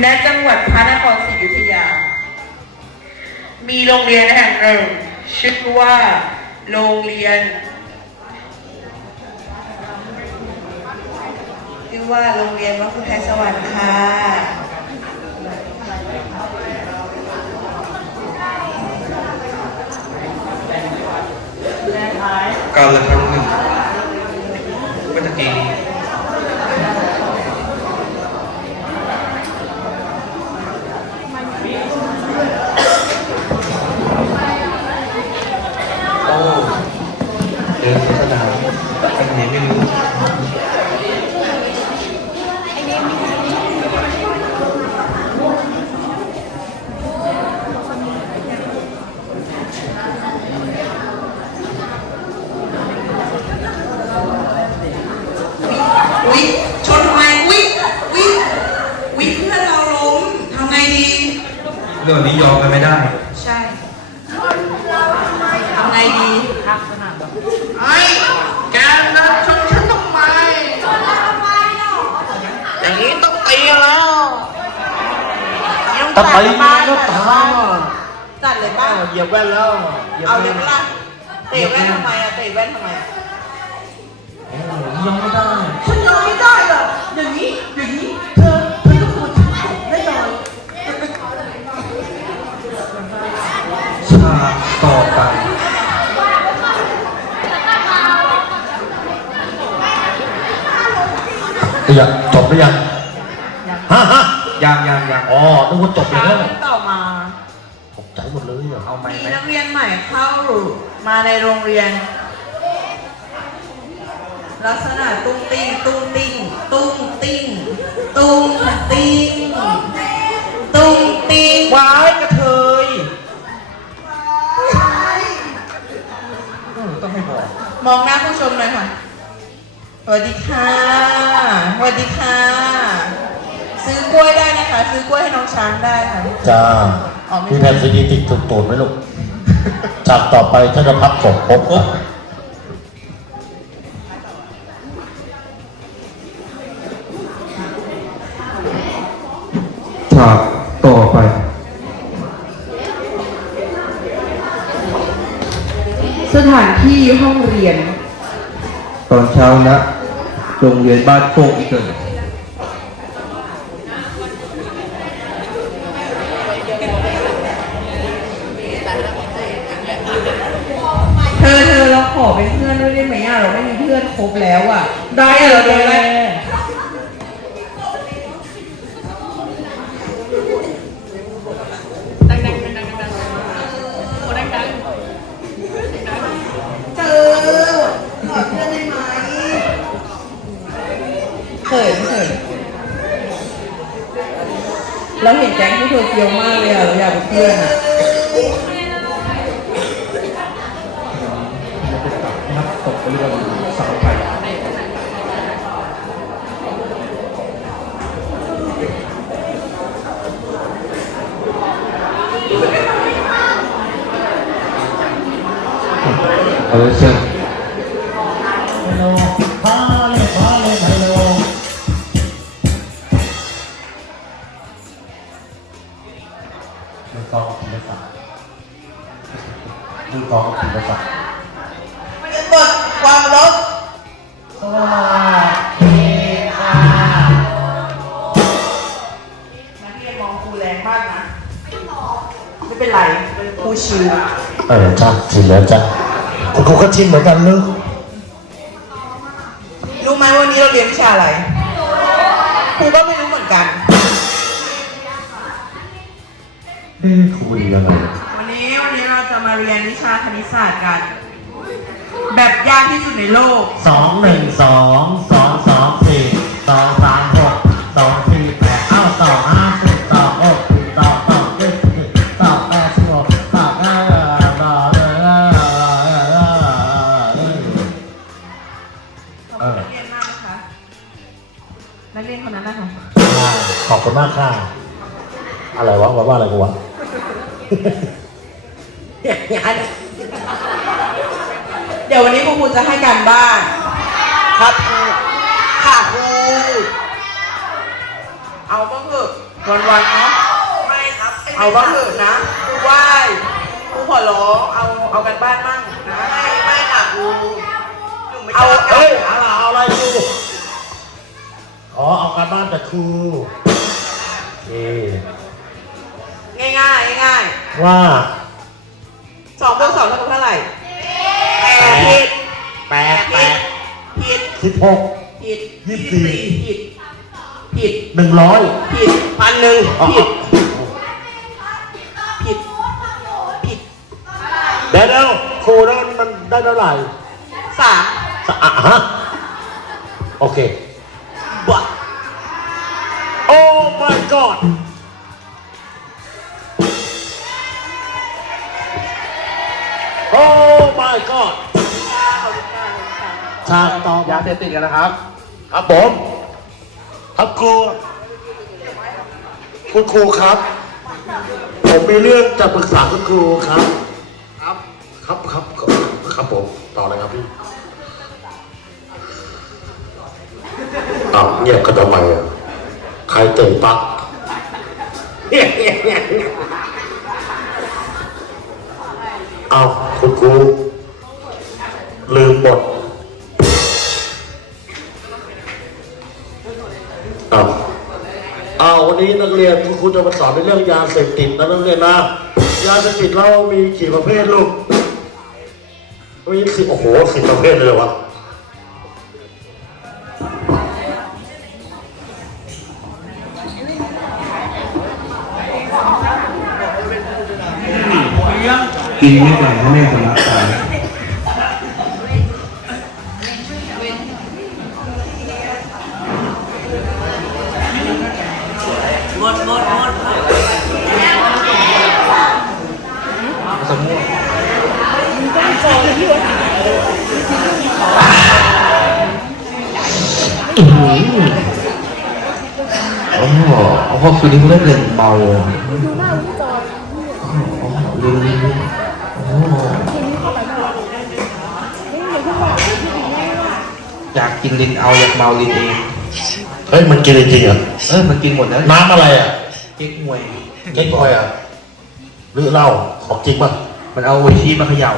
ณจังหวัดพระนครศรีอยุธยา มีโรงเรียนแห่งหนึ่งชื่อว่า โรงเรียนชื่อว่าโรงเรียนวัดพุทธไทยสวรรค์ค่ะการละครั้งหนึ่งเมื่อกี้นี้โอ้เดินศาสนาอันนี้ไม่รู้ อุ๊ยชนทำไมอุ๊ยอุ๊ยอุ๊ยเพื่อนเราล้มทำไงดี เรื่องนี้ยอมกันไม่ได้ ใช่ทำไงดีทักสนามไอ้แกนะชนฉันทำไมชนเราทำไมเนาะอย่างนี้ต้องตีแล้วตะไปมาแล้วตาจัดเลยป่ะเหยียบแว่นแล้วเหยียบเอาแว่เลยนปะล่ะเตะแว่นทำไมอะเตะแว่นทำไมอะยังไม่ได้ฉันยังไม่ได้ ยังจบหรือยังฮะฮะยังยังยังอ๋อนึกว่าจบแล้วต่อมา ตกใจหมดเลยอะเอาไหมมีไหมนักเรียนใหม่เข้ามาในโรงเรียน ลักษณะตุ้งติ้งตุ้งติ้งตุ้งติ้งตุ้งติ้งตุ้งติ้งวายกระเทยเออต้องให้บอกมองหน้าผู้ชมหน่อยค่ะ สวัสดีค่ะ สวัสดีค่ะ ซื้อกล้วยได้นะคะ ซื้อกล้วยให้น้องช้างได้ค่ะ จ้าอ๋อไม่มีแผ่นซีดีติดถูกตูดไหมลูก จากต่อไปถ้าจะพับศพปุ๊บปุ๊บฉากต่อไป สถานที่ห้องเรียน ตอนเช้านะ โรงเรียนบ้านโคกอีกเกินเธอเธอเราขอเป็นเพื่อนด้วยได้ไหมอะเราไม่มีเพื่อนครบแล้วอะ ได้อะเราได้ นแก๊งพวกเธอเฟี้ยวมากเลยอะเราอยากเป็นเพื่อนอะนักตกเรือสาวไทยเอา ศาสตร์ดูกองพิมพ์ศาสตร์เป็นบทความลบสวัสดีค่ะนักเรียนมองครูแรงมากนะ ไม่เป็นไรเป็นครูชิวเออจ้าชิมแล้วจ้าคุณครูก็ชิมเหมือนกันลูกรู้ไหมวันนี้เราเรียนวิชาอะไรครูก็ไม่รู้เหมือนกัน เอ๊ะครูดีอะไรวันนี้วันนี้เราจะมาเรียนวิชาคณิตศาสตร์กัน แบบยากที่สุดในโลก สองหนึ่งสองสองสองสี่สองสามหกสองสี่แปดเอ้าสองห้าสิบสองหกสิบสองสองเจ็ดสิบสองแปดสิบหกสองเก้าสองเออขอบคุณนักเรียนมากนะคะนักเรียนคนนั้นนะคะ ขอบคุณมากค่ะ อะไรวะว่าว่าอะไรกูวะ เดี๋ยววันนี้คุณครูจะให้การบ้าน ครับครูค่ะครูเอาบ้างเถอะวันวันๆเนาะไม่ครับ เอาบ้างเถอะนะกูไหว้กูขอร้องเอาเอากันบ้านมั่งนะไม่ไม่ค่ะครูหนูไม่ชเอาอบเฮ้ยเอาละเอาอะไรครูอ๋อเอาการบ้านจากครูเอ ง่ายง่ายๆง่ายว่าๆสองบวกสองเท่ากับเท่าไหร่แปดผิดแปดแปดผิดสิบหก ผิดยี่สิบสี่ ผิดผิดหนึ่งร้อยผิดพันหนึ่งอ๋อผิดผิดผิดเดี๋ยวเดี๋ยวครูแล้วมันได้เท่าไหร่สามสะอะฮะโอเค บวก โอ้ my god โอ้ my god ชาตอบยาเสพติดกันนะครับ ครับผม ครับครูคุณครูครับ ผมมีเรื่องจะปรึกษาคุณครูครับ ครับ ครับครับครับผม ต่อเลยครับพี่อ้าวเงียบกันทำไมอะใครเตะปักเอา คุณครูลืมบทเอาเอาวันนี้นักเรียนคุณครูจะมาสอนในเรื่องยาเสพติดนะนักเรียนนะ ยาเสพติดเรามีกี่ประเภทลูก มีสิโอ้โหสิประเภทเลยวะ กินไม่แบ่งให้แม่สำลักตายหมดหมดหมดสมมติโอ้โหเพราะคืนนี้กูเล่นเล่นเบาเลยโอ้โหลืมลืมโอ้โหอยากกินลินเอาอยากเมาลินเองเฮ้ยมันกินจริงๆเหรอเออมันกินหมดแล้วน้ำอะไรอะเก๊กมวยเก๊กฮวยอะหรือเหล้าของจริงป่ะมันเอาโออิชิมาเขย่า